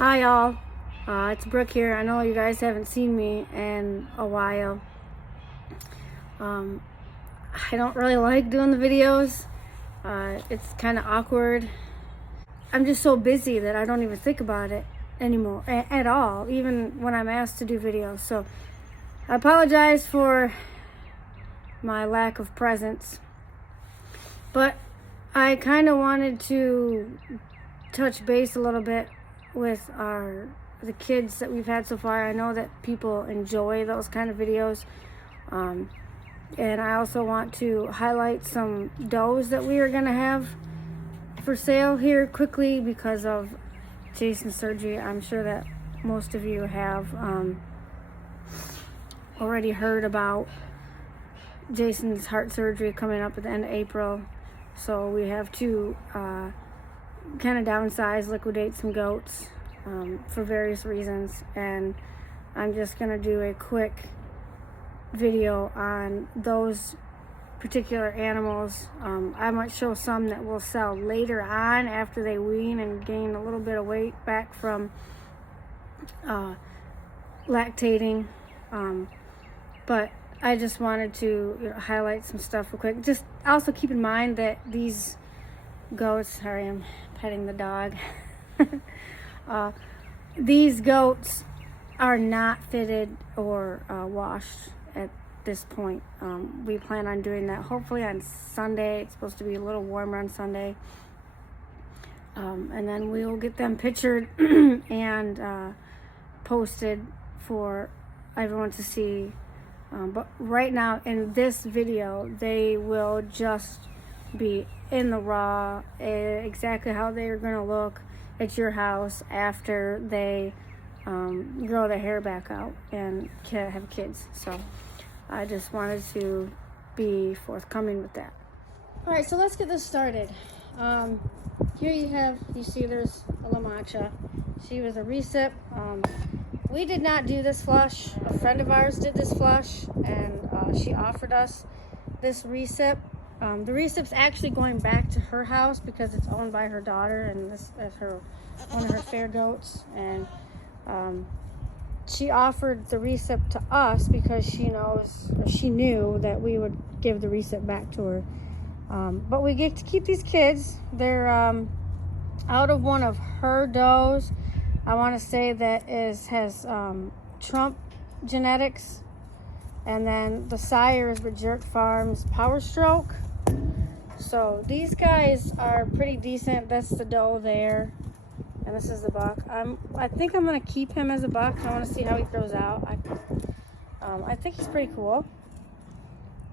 Hi y'all, it's Brooke here. I know you guys haven't seen me in a while. I don't really like doing the videos. It's kind of awkward. I'm just so busy that I don't even think about it anymore at all, even when I'm asked to do videos. So I apologize for my lack of presence, but I kind of wanted to touch base a little bit with the kids that we've had so far. I know that people enjoy those kind of videos, and I also want to highlight some does that we are going to have for sale here quickly because of Jason's surgery. I'm sure that most of you have already heard about Jason's heart surgery coming up at the end of April, so we have to kind of downsize, liquidate some goats for various reasons, and I'm just gonna do a quick video on those particular animals. I might show some that will sell later on after they wean and gain a little bit of weight back from lactating, but I just wanted to highlight some stuff real quick. Just also keep in mind that these goats, sorry, I'm petting the dog. These goats are not fitted or washed at this point. We plan on doing that hopefully on Sunday. It's supposed to be a little warmer on Sunday. And then we'll get them pictured and posted for everyone to see. But right now in this video, they will just be in the raw, exactly how they're gonna look at your house after they grow their hair back out and have kids. So I just wanted to be forthcoming with that. All right, so let's get this started. Here you see there's a La Mancha. She was a recip. We did not do this flush. A friend of ours did this flush, and she offered us this recip. The recip's actually going back to her house because it's owned by her daughter, and this is one of her fair goats. And she offered the recip to us because she knew that we would give the recip back to her. But we get to keep these kids. They're out of one of her does. I want to say that has Trump genetics, and then the sire is with Jerk Farms Power Stroke. So these guys are pretty decent. That's the doe there, and this is the buck. I think I'm gonna keep him as a buck. I want to see how he grows out. I think he's pretty cool.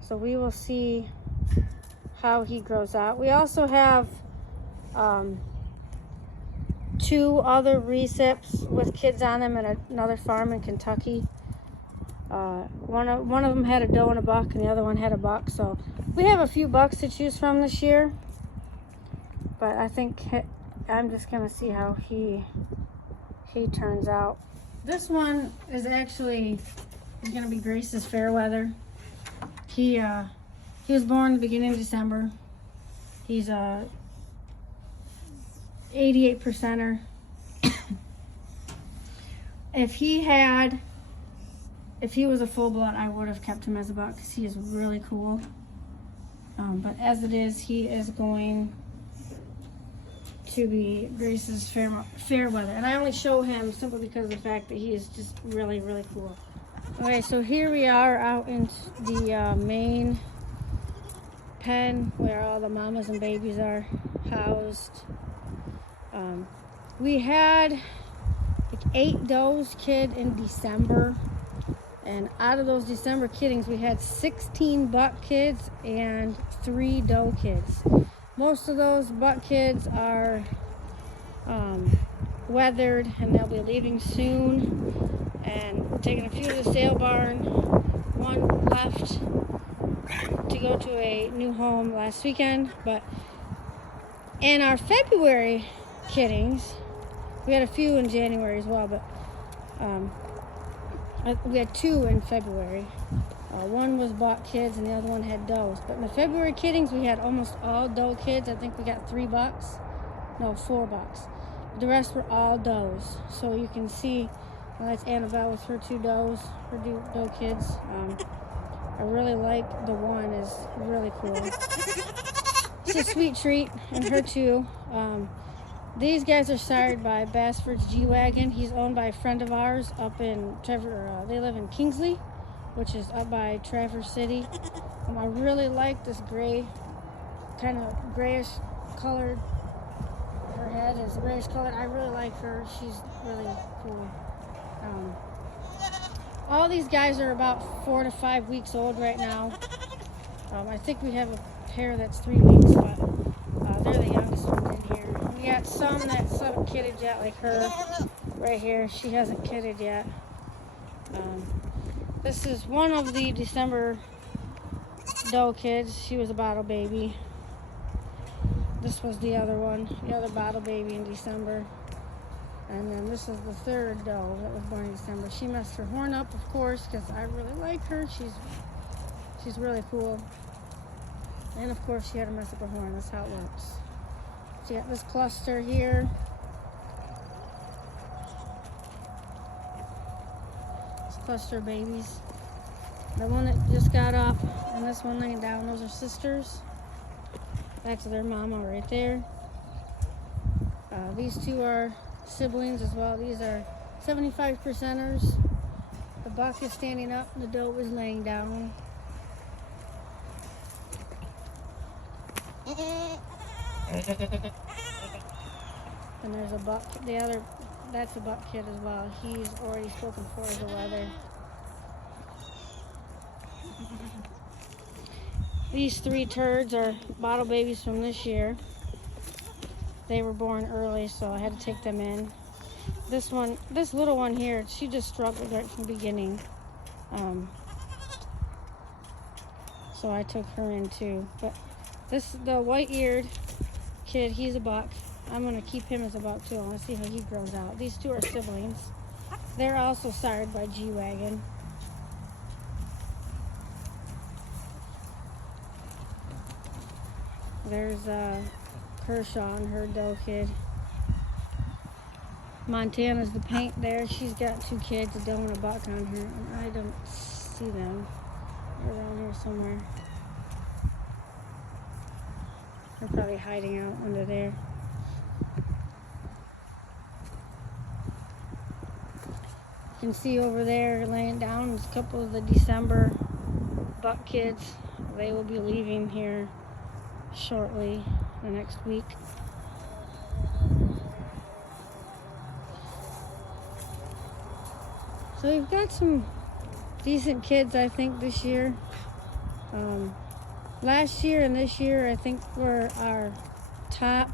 So we will see how he grows out. We also have two other recips with kids on them at another farm in Kentucky. One of them had a doe and a buck, and the other one had a buck. So we have a few bucks to choose from this year, but I think I'm just gonna see how he turns out. This one is gonna be Grace's Fairweather. He was born the beginning of December. He's a 88%er. If he was a full blood, I would have kept him as a buck because he is really cool. But as it is, he is going to be Grace's Fairweather. And I only show him simply because of the fact that he is just really, really cool. Okay, so here we are out in the main pen where all the mamas and babies are housed. We had like 8 does kid in December, and out of those December kiddings we had 16 buck kids and 3 doe kids. Most of those buck kids are weathered, and they'll be leaving soon, and we're taking a few to the sale barn. One left to go to a new home last weekend. But in our February kiddings, we had a few in January as well, but we had 2 in February. One was buck kids and the other one had does. But in the February kiddings, we had almost all doe kids. I think we got 3 bucks. No, 4 bucks. The rest were all does. So you can see, well, that's Annabelle with her 2 does, her doe kids. I really like the one, is really cool. It's a sweet treat, and her too. These guys are sired by Bassford's G-Wagon. He's owned by a friend of ours up in they live in Kingsley, which is up by Traverse City. I really like this gray, kind of grayish colored. Her head is grayish colored. I really like her. She's really cool. All these guys are about 4 to 5 weeks old right now. I think we have a pair that's 3 weeks, but they're the youngest ones in here. We got some that's haven't kidded yet, like her right here. She hasn't kidded yet. This is one of the December doe kids. She was a bottle baby. This was the other one, the other bottle baby in December. And then this is the 3rd doe that was born in December. She messed her horn up, of course, because I really like her. She's really cool. And of course she had to mess up her horn. That's how it works. So you got this cluster here. This cluster of babies. The one that just got up and this one laying down, those are sisters. That's their mama right there. These 2 are siblings as well. These are 75%ers. The buck is standing up and the doe is laying down. And there's a buck, that's a buck kid as well. He's already spoken for as a wether. These 3 turds are bottle babies from this year. They were born early, so I had to take them in. This little one here, she just struggled right from the beginning. So I took her in too. But the white-eared kid, he's a buck. I'm gonna keep him as a buck too. I wanna see how he grows out. These 2 are siblings. They're also sired by G-Wagon. There's Kershaw and her doe kid. Montana's the paint there. She's got 2 kids, a doe and a buck on her. And I don't see them. They're around here somewhere. They're probably hiding out under there. You can see over there laying down is a couple of the December buck kids. They will be leaving here shortly, the next week. So we've got some decent kids, I think, this year. Last year and this year, I think, were our top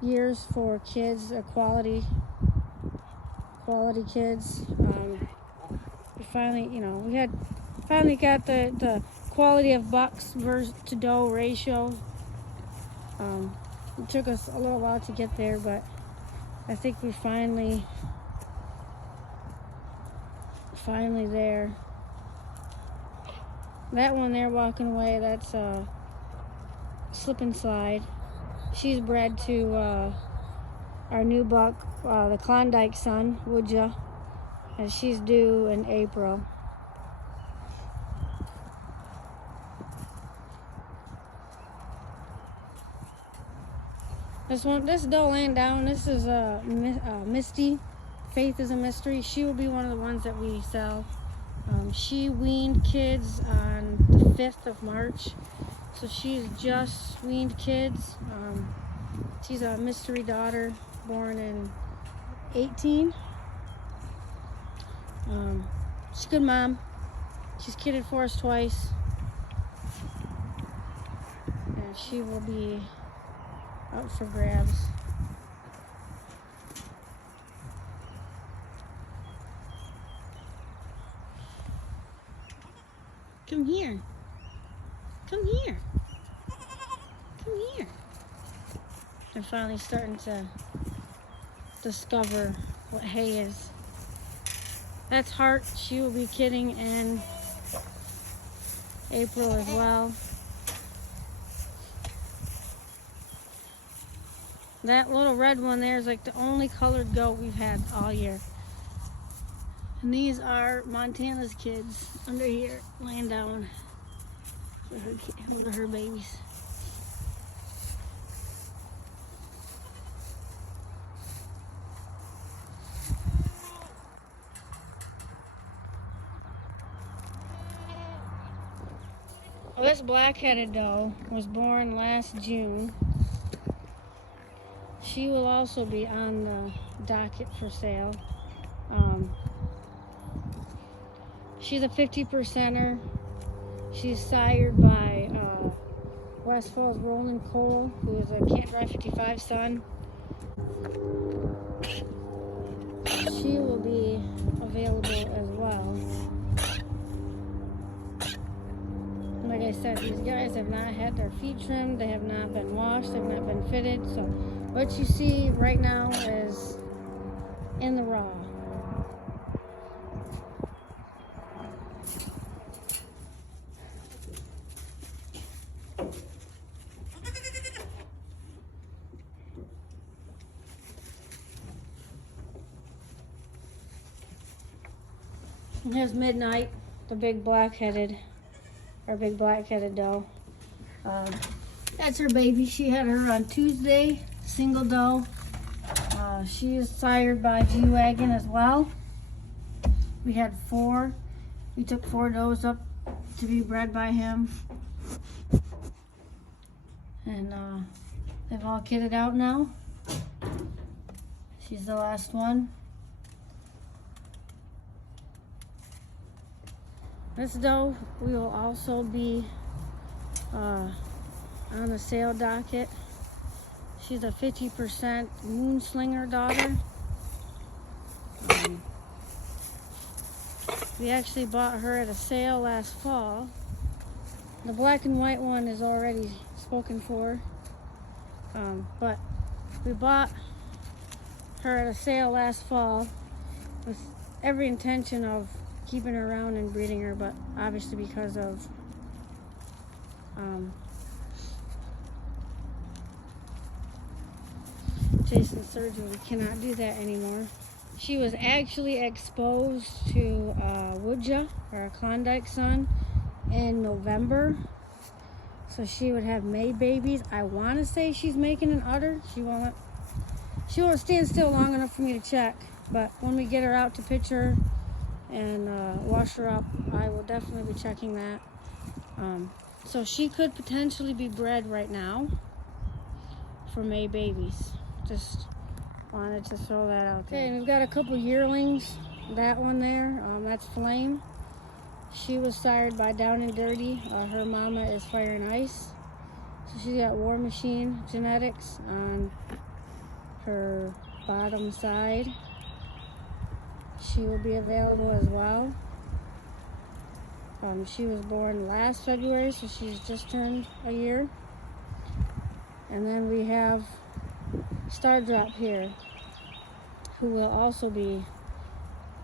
years for kids, quality kids. We finally, we had finally got the quality of bucks to doe ratio. It took us a little while to get there, but I think we finally there. That one there walking away, that's Slip and Slide. She's bred to our new buck, the Klondike Sun, would ya? And she's due in April. This doe laying down, this is Misty. Faith is a Mystery. She will be one of the ones that we sell. She weaned kids on the 5th of March. So she's just weaned kids. She's a mystery daughter, born in 18. She's a good mom. She's kidded for us twice. And she will be out for grabs. Come here. Come here. Come here. They're finally starting to discover what hay is. That's Heart. She will be kidding in April as well. That little red one there is like the only colored goat we've had all year. And these are Montana's kids under here laying down for one of her babies. Well, this black-headed doe was born last June. She will also be on the docket for sale. She's a 50%er. She's sired by West Falls Roland Cole, who is a Can't Drive 55 son. She will be available as well. Like I said, these guys have not had their feet trimmed, they have not been washed, they have not been fitted. So what you see right now is in the raw. And here's Midnight, the big black-headed doe. That's her baby. She had her on Tuesday, single doe. She is sired by G-Wagon as well. We had 4. We took 4 does up to be bred by him. And they've all kitted out now. She's the last one. This doe we will also be on the sale docket. She's a 50% moonslinger daughter. We actually bought her at a sale last fall. The black and white one is already spoken for, but we bought her at a sale last fall with every intention of keeping her around and breeding her, but obviously because of Jason's surgery, we cannot do that anymore. She was actually exposed to Woodja, or a Klondike son, in November. So she would have May babies. I want to say she's making an udder. She won't stand still long enough for me to check. But when we get her out to pitch her and wash her up, I will definitely be checking that. So she could potentially be bred right now for May babies. Just wanted to throw that out there. Okay, and we've got a couple yearlings. That one there, that's Flame. She was sired by Down and Dirty. Her mama is Fire and Ice. So she's got War Machine genetics on her bottom side. She will be available as well. She was born last February, so she's just turned a year. And then we have Star Drop here, who will also be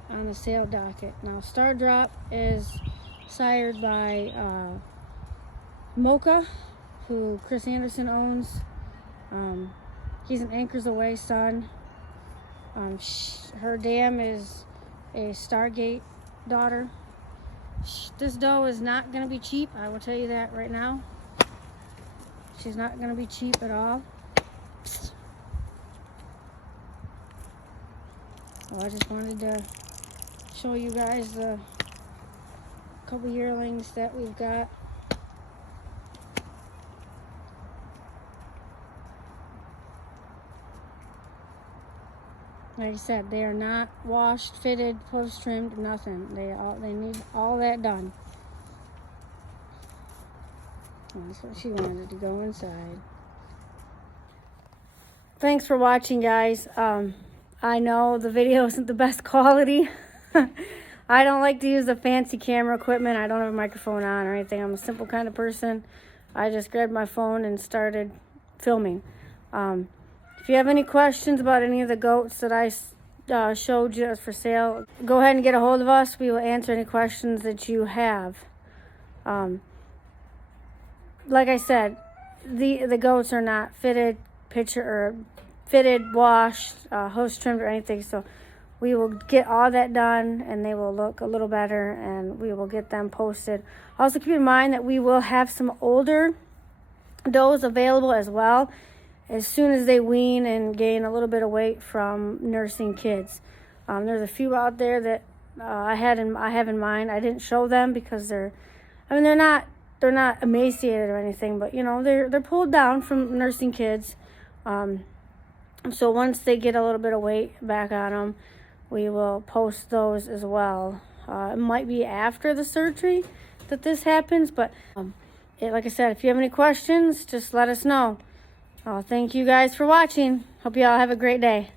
on the sale docket. Now, Star Drop is sired by Mocha, who Chris Anderson owns. He's an Anchors Away son. Her dam is a Stargate daughter. This doe is not going to be cheap, I will tell you that right now. She's not going to be cheap at all. Well, I just wanted to show you guys the couple yearlings that we've got. Like I said, they are not washed, fitted, post trimmed, nothing. They need all that done. Oh, that's what she wanted, to go inside. Thanks for watching, guys. I know the video isn't the best quality. I don't like to use the fancy camera equipment. I don't have a microphone on or anything. I'm a simple kind of person. I just grabbed my phone and started filming. If you have any questions about any of the goats that I showed you as for sale, go ahead and get a hold of us. We will answer any questions that you have. Like I said, the goats are not fitted, fitted, washed, hooves trimmed or anything. So we will get all that done and they will look a little better and we will get them posted. Also keep in mind that we will have some older does available as well as soon as they wean and gain a little bit of weight from nursing kids. There's a few out there that I have in mind. I didn't show them because they're not emaciated or anything, but you know, they're pulled down from nursing kids. So once they get a little bit of weight back on them, we will post those as well. It might be after the surgery that this happens, but like I said, if you have any questions, just let us know. Thank you guys for watching. Hope you all have a great day.